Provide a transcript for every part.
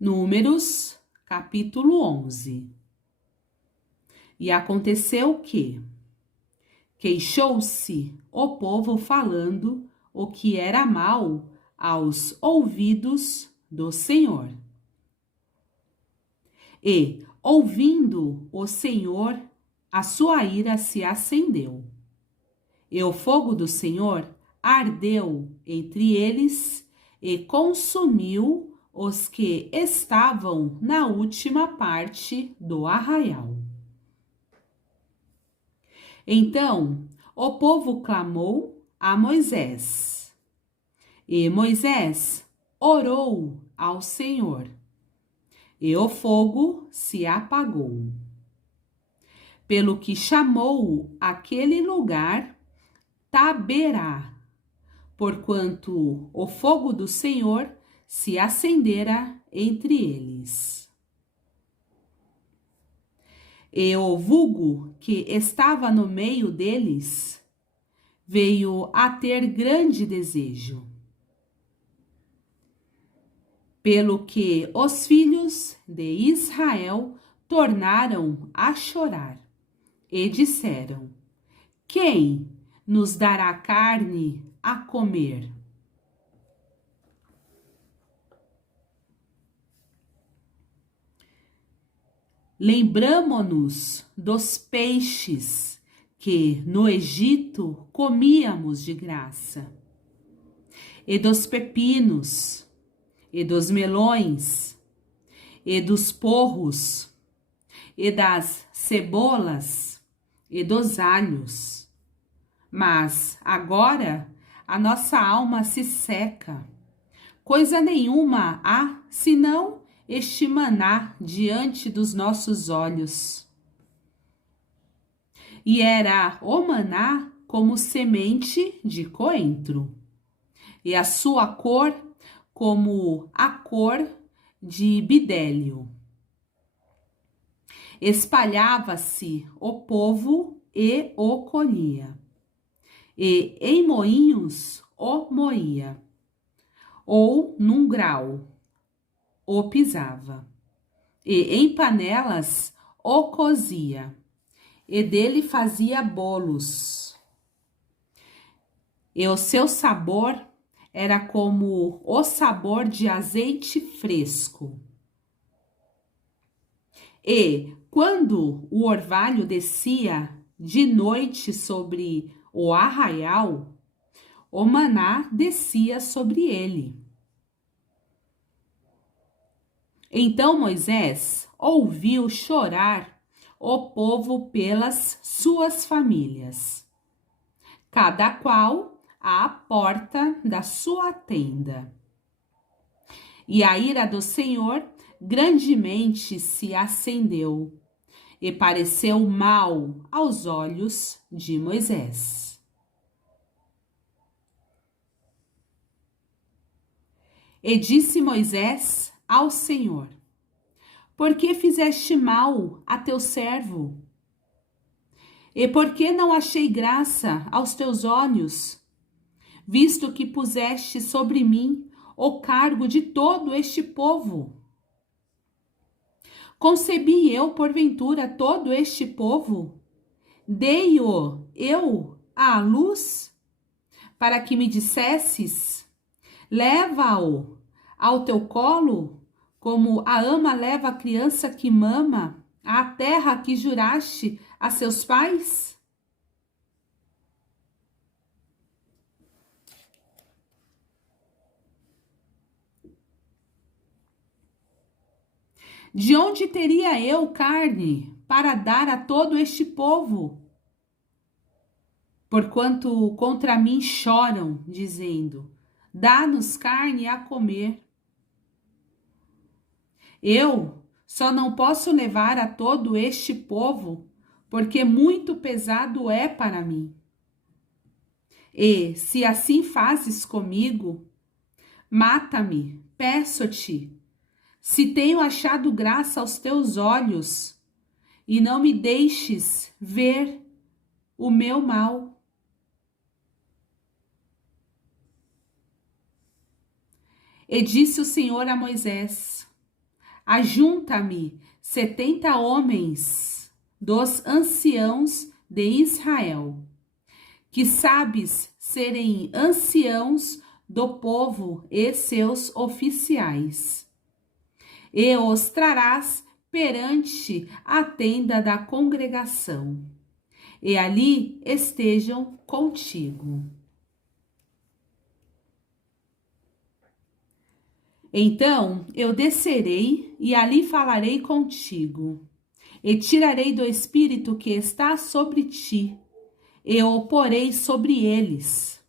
Números, capítulo 11. E aconteceu que queixou-se o povo falando o que era mal aos ouvidos do Senhor. E, ouvindo o Senhor, a sua ira se acendeu. E o fogo do Senhor ardeu entre eles e consumiu os que estavam na última parte do arraial. Então o povo clamou a Moisés, e Moisés orou ao Senhor, e o fogo se apagou, pelo que chamou aquele lugar Taberá, porquanto o fogo do Senhor se acendera entre eles. E o vulgo que estava no meio deles veio a ter grande desejo, pelo que os filhos de Israel tornaram a chorar e disseram: quem nos dará carne a comer? Lembramo-nos dos peixes que no Egito comíamos de graça, e dos pepinos, e dos melões, e dos porros, e das cebolas, e dos alhos. Mas agora a nossa alma se seca, coisa nenhuma há senão este maná diante dos nossos olhos. E era o maná como semente de coentro, e a sua cor como a cor de bidélio. Espalhava-se o povo e o colhia, e em moinhos o moía, ou num grau o pisava, e em panelas o cozia, e dele fazia bolos. E o seu sabor era como o sabor de azeite fresco. E quando o orvalho descia de noite sobre o arraial, o maná descia sobre ele. Então Moisés ouviu chorar o povo pelas suas famílias, cada qual à porta da sua tenda. E a ira do Senhor grandemente se acendeu, e pareceu mal aos olhos de Moisés. E disse Moisés ao Senhor: por que fizeste mal a teu servo? E por que não achei graça aos teus olhos, visto que puseste sobre mim o cargo de todo este povo? Concebi eu, porventura, todo este povo? Dei-o eu à luz, para que me dissesses: leva-o ao teu colo, como a ama leva a criança que mama, à terra que juraste a seus pais? De onde teria eu carne para dar a todo este povo? Porquanto contra mim choram, dizendo: dá-nos carne a comer. Eu só não posso levar a todo este povo, porque muito pesado é para mim. E se assim fazes comigo, mata-me, peço-te, se tenho achado graça aos teus olhos, e não me deixes ver o meu mal. E disse o Senhor a Moisés: Ajunta-me 70 homens dos anciãos de Israel, que sabes serem anciãos do povo e seus oficiais, e os trarás perante a tenda da congregação, e ali estejam contigo. Então eu descerei e ali falarei contigo, e tirarei do espírito que está sobre ti, e o porei sobre eles.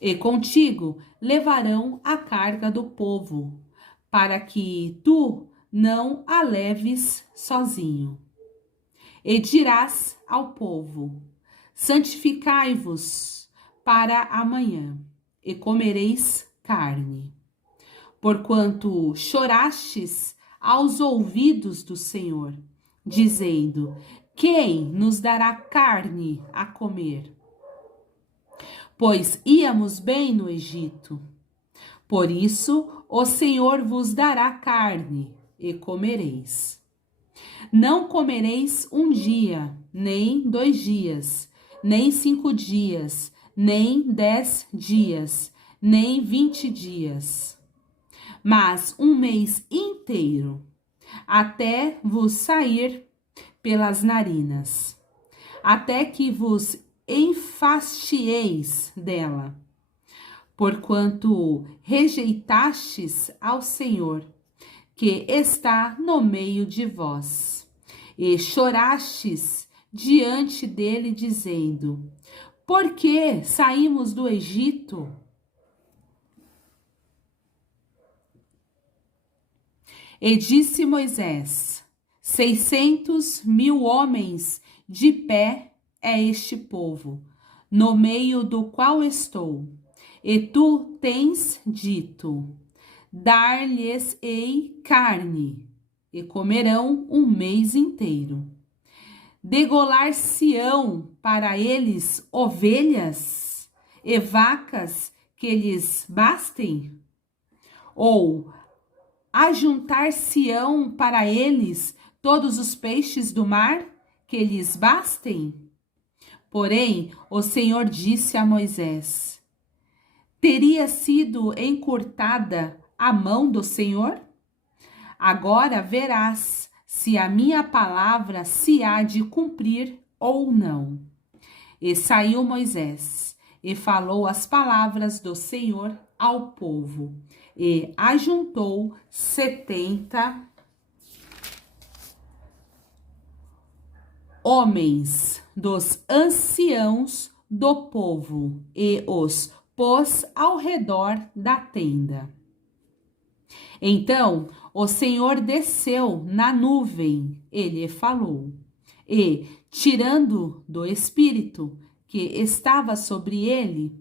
E contigo levarão a carga do povo, para que tu não a leves sozinho. E dirás ao povo: santificai-vos para amanhã, e comereis carne. Porquanto chorastes aos ouvidos do Senhor, dizendo: quem nos dará carne a comer? Pois íamos bem no Egito. Por isso o Senhor vos dará carne, e comereis. Não comereis um dia, nem 2 dias, nem 5 dias, nem 10 dias, nem 20 dias, mas um mês inteiro, até vos sair pelas narinas, até que vos enfastieis dela, porquanto rejeitastes ao Senhor, que está no meio de vós, e chorastes diante dele, dizendo: por que saímos do Egito? E disse Moisés: 600.000 homens de pé é este povo, no meio do qual estou. E tu tens dito: dar-lhes-ei carne, e comerão um mês inteiro. Degolar-se-ão para eles ovelhas e vacas que lhes bastem? Ou ajuntar-se-ão para eles todos os peixes do mar que lhes bastem? Porém, o Senhor disse a Moisés: teria sido encurtada a mão do Senhor? Agora verás se a minha palavra se há de cumprir ou não. E saiu Moisés e falou as palavras do Senhor ao povo, e ajuntou 70 homens dos anciãos do povo, e os pôs ao redor da tenda. Então o Senhor desceu na nuvem, ele falou, e, tirando do espírito que estava sobre ele,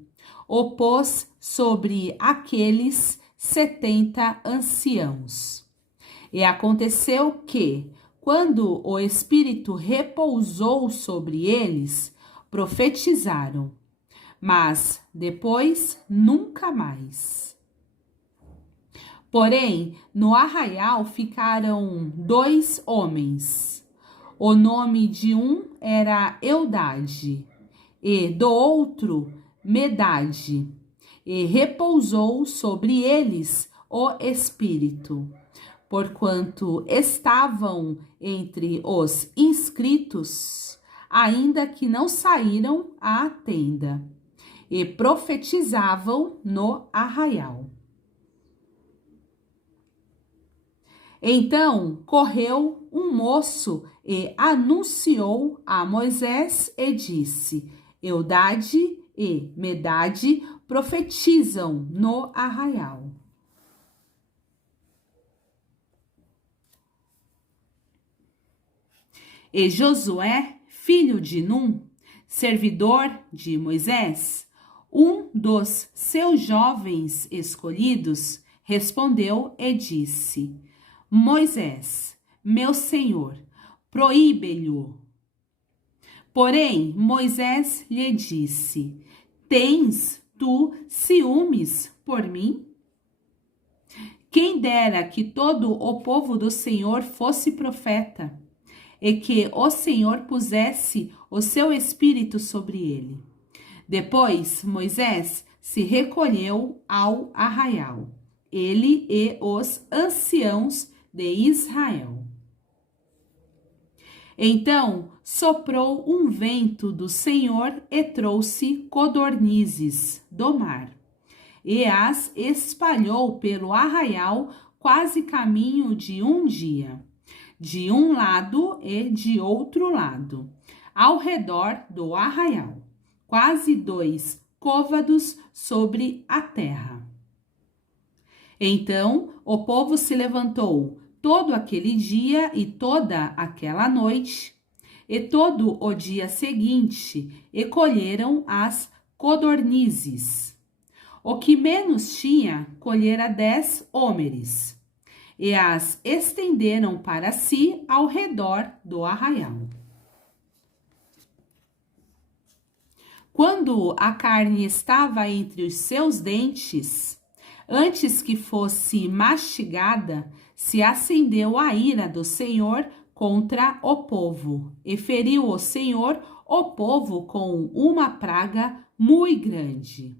o pôs sobre aqueles 70 anciãos. E aconteceu que, quando o espírito repousou sobre eles, profetizaram, mas depois nunca mais. Porém, no arraial ficaram 2 homens. O nome de um era Eudade, e do outro Medade, e repousou sobre eles o Espírito, porquanto estavam entre os inscritos, ainda que não saíram à tenda, e profetizavam no arraial. Então correu um moço e anunciou a Moisés e disse: Eudade e Medade profetizam no arraial. E Josué, filho de Num, servidor de Moisés, um dos seus jovens escolhidos, respondeu e disse: Moisés, meu senhor, proíbe-lhe. Porém, Moisés lhe disse: Tens tu ciúmes por mim? Quem Quem dera que todo o povo do Senhor fosse profeta, e que o Senhor pusesse o seu espírito sobre ele. Depois Moisés se recolheu ao arraial, ele e os anciãos de Israel. Então soprou um vento do Senhor e trouxe codornizes do mar, e as espalhou pelo arraial quase caminho de um dia, de um lado e de outro lado, ao redor do arraial, quase 2 côvados sobre a terra. Então o povo se levantou todo aquele dia e toda aquela noite, e todo o dia seguinte, e colheram as codornizes. O que menos tinha, colhera 10 homeres, e as estenderam para si ao redor do arraial. Quando a carne estava entre os seus dentes, antes que fosse mastigada, se acendeu a ira do Senhor contra o povo, e feriu o Senhor o povo com uma praga muito grande.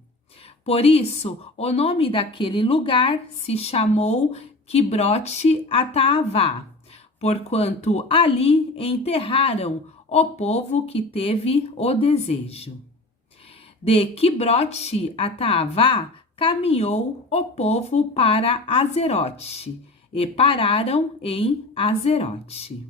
Por isso, o nome daquele lugar se chamou Quibrote Ataavá, porquanto ali enterraram o povo que teve o desejo. De Quibrote Ataavá caminhou o povo para Azerote, e pararam em Azerote.